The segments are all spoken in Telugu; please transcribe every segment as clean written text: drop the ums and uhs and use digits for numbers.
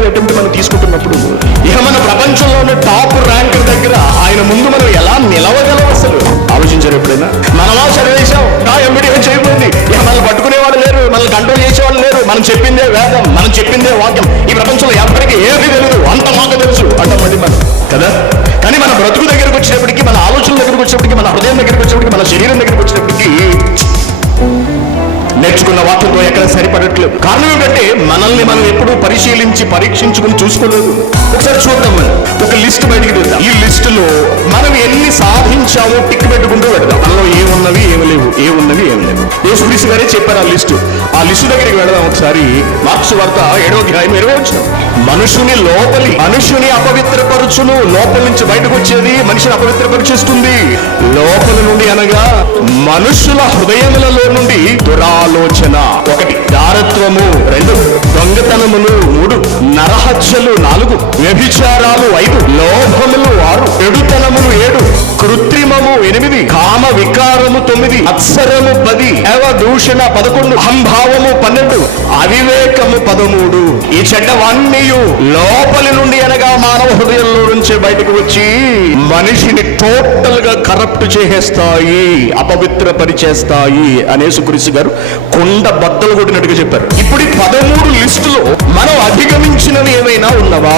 మీద అటెంప్ట్ మనం తీసుకుంటున్నప్పుడు ఇక మన ప్రపంచంలోని టాప్ ర్యాంకర్ దగ్గర ఆయన ముందు మనం ఎలా నిలవగలం అసలు ఆలోచించారు ఎప్పుడైనా? మనమా చదివేశాం, ఎంబీడీ చేయబోయింది, ఇక మనల్ని పట్టుకునేవాళ్ళు లేరు, మనల్ని కంట్రోల్ చేసేవాళ్ళు లేరు, మనం చెప్పిందే వేదం, మనం చెప్పిందే వాక్యం, ఈ ప్రపంచంలో ఎవరికి ఏది తెలియదు, అంత మాకు తెలుసు అంటాం మళ్ళీ మనం కదా. కానీ మన బ్రతుకు దగ్గరికి వచ్చేటప్పటికి, మన ఆలోచనల దగ్గరికి వచ్చేటప్పటికి, మన హృదయం దగ్గరికి వచ్చేటప్పటికి, మన శరీరం దగ్గరికి వచ్చేటప్పటికి నేర్చుకున్న వాక్యంతో ఎక్కడ సరిపడట్లేదు. కారణం ఏంటంటే మనల్ని మనం ఎప్పుడూ పరిశీలించి పరీక్షించుకుని చూసుకోలేదు. ఒకసారి చూద్దాం, మనం ఒక లిస్ట్ బయటికి తీద్దాం. ఈ లిస్టులో మనం ఎన్ని సాధించామో టిక్ పెట్టుకుంటూ పెడదాం. అందులో ఏమున్నవి ఏమి లేవు, ఏమున్నవి ఏమి లేవు. యేసుక్రీస్తు గారే చెప్పారు ఆ లిస్టు దగ్గరికి వెళదాం ఒకసారి. మార్క్సు వార్త 7వ అధ్యాయం 20వ వచనం. మనుషుని అపవిత్రపరుచును, లోపల నుంచి బయటకు వచ్చేది మనిషిని అపవిత్రపరిచేస్తుంది. లోపల నుండి అనగా మనుషుల హృదయములలో నుండి దురాలోచన 1, దారత్వము 2, దొంగతనములు 3, నరహత్యలు 4, వ్యభిచారాలు 5, లోభములు 6, చెడుతనములు 7, కృత్రిమము 8, కామ వికారము 9, అత్సరము 10, దూషణ 11, అహంభావము 12, అవివేకము 13. ఈ చెడ్డవన్నీ లోపలి నుండి అనగా మానవ హృదయంలో నుంచి బయటకు వచ్చి మనిషిని టోటల్ గా కరప్ట్ చేసేస్తాయి, అపవిత్రపరిచేస్తాయి అని యేసుక్రీస్తు గారు కొండ బద్దలు కొట్టినట్టుగా చెప్పారు. ఇప్పుడు 13 లిస్టులో మనం అధిగమించినవి ఏమైనా ఉన్నవా?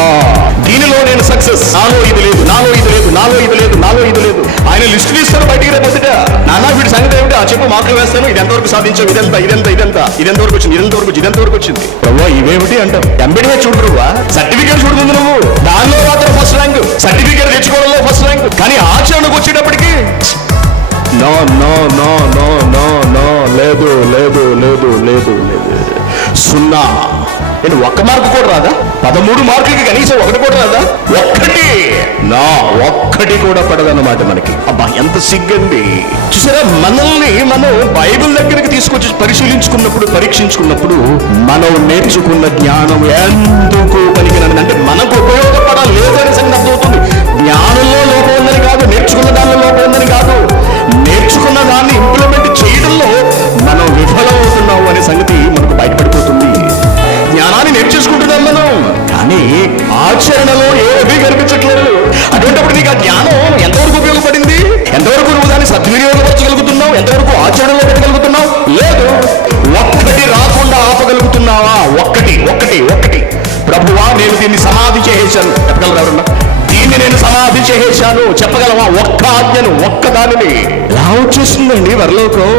దీనిలో నేను సక్సెస్, నాలో ఇది లేదు, నాలో ఇది లేదు, నాలో ఇది లేదు, నాలో ఇది లేదు. ఆయన లిస్టు తీస్తారు బయటికి రేపొద్దుట. నానా వీడి సంగతి ఏమిటి? ఆ చెప్పు మార్కులు వేస్తాను, ఇది ఎంతవరకు సాధించావు, ఇదంతా ఇదంతా ఇదంతా ఇదెంతవరకు వచ్చింది, ఇదెంతవరకు వచ్చింది. ప్రభు ఇవేమిటి అంటాం. ఎంబీడీ చూడు ప్రభు, సర్టిఫికేట్ చూడుతుంది నువ్వు, దానిలో మాత్రం ఫస్ట్ ర్యాంక్, సర్టిఫికేట్ తెచ్చుకోవడంలో ఫస్ట్ ర్యాంక్. కానీ ఆచరణకు వచ్చేటప్పటికి no no no no no no లేదు లేదు లేదు లేదు లేదు, 0. నేను 1 మార్కు కూడా రాదా? 13 మార్కులకి కనీసం 1 కూడా రాదా? 1 కూడా పడదన్నమాట మనకి. అబ్బా ఎంత సిగ్గండి. చూసారా, మనల్ని మనం బైబిల్ దగ్గరికి తీసుకొచ్చి పరిశీలించుకున్నప్పుడు, పరీక్షించుకున్నప్పుడు మనం నేర్చుకున్న జ్ఞానం ఎందుకు పనికిరాని, అంటే మనకు ఉపయోగపడాలి లేదని సంగతి అర్థమవుతుంది. జ్ఞానంలో లోపం ఉందని కాదు, నేర్చుకున్న దానిలో లోపం ఉందని కాదు, నేర్చుకున్న దాన్ని ఇంప్లిమెంట్ చేయడంలో మనం విఫలమవుతున్నాము అనే సంగతి మనకు బయటపడిపోతుంది. జ్ఞానాన్ని నేర్చేసుకుంటున్నాం మనం, కానీ ఆచరణలో ఏమీ కనిపించట్లేదు. అటువంటిప్పుడు నీకు ఆ జ్ఞానం ఎంతవరకు ఉపయోగపడింది? ఎంతవరకు నువ్వు దాన్ని సద్వినియోగపరచగలుగుతున్నావు? ఎంతవరకు ఆచరణలో పెట్టగలుగుతున్నావు? లేదు. 1 రాకుండా ఆపగలుగుతున్నావా? ఒక్కటి ప్రభువా నేను దీన్ని సమాధి చేసేశాను చెప్పగలరు ఎవరన్నా? దీన్ని నేను సమాధి చేసేశాను చెప్పగలవా? ఒక్క ఆజ్ఞను, ఒక్క దానిని. ఎలా వచ్చేస్తుందండి వరలోకం?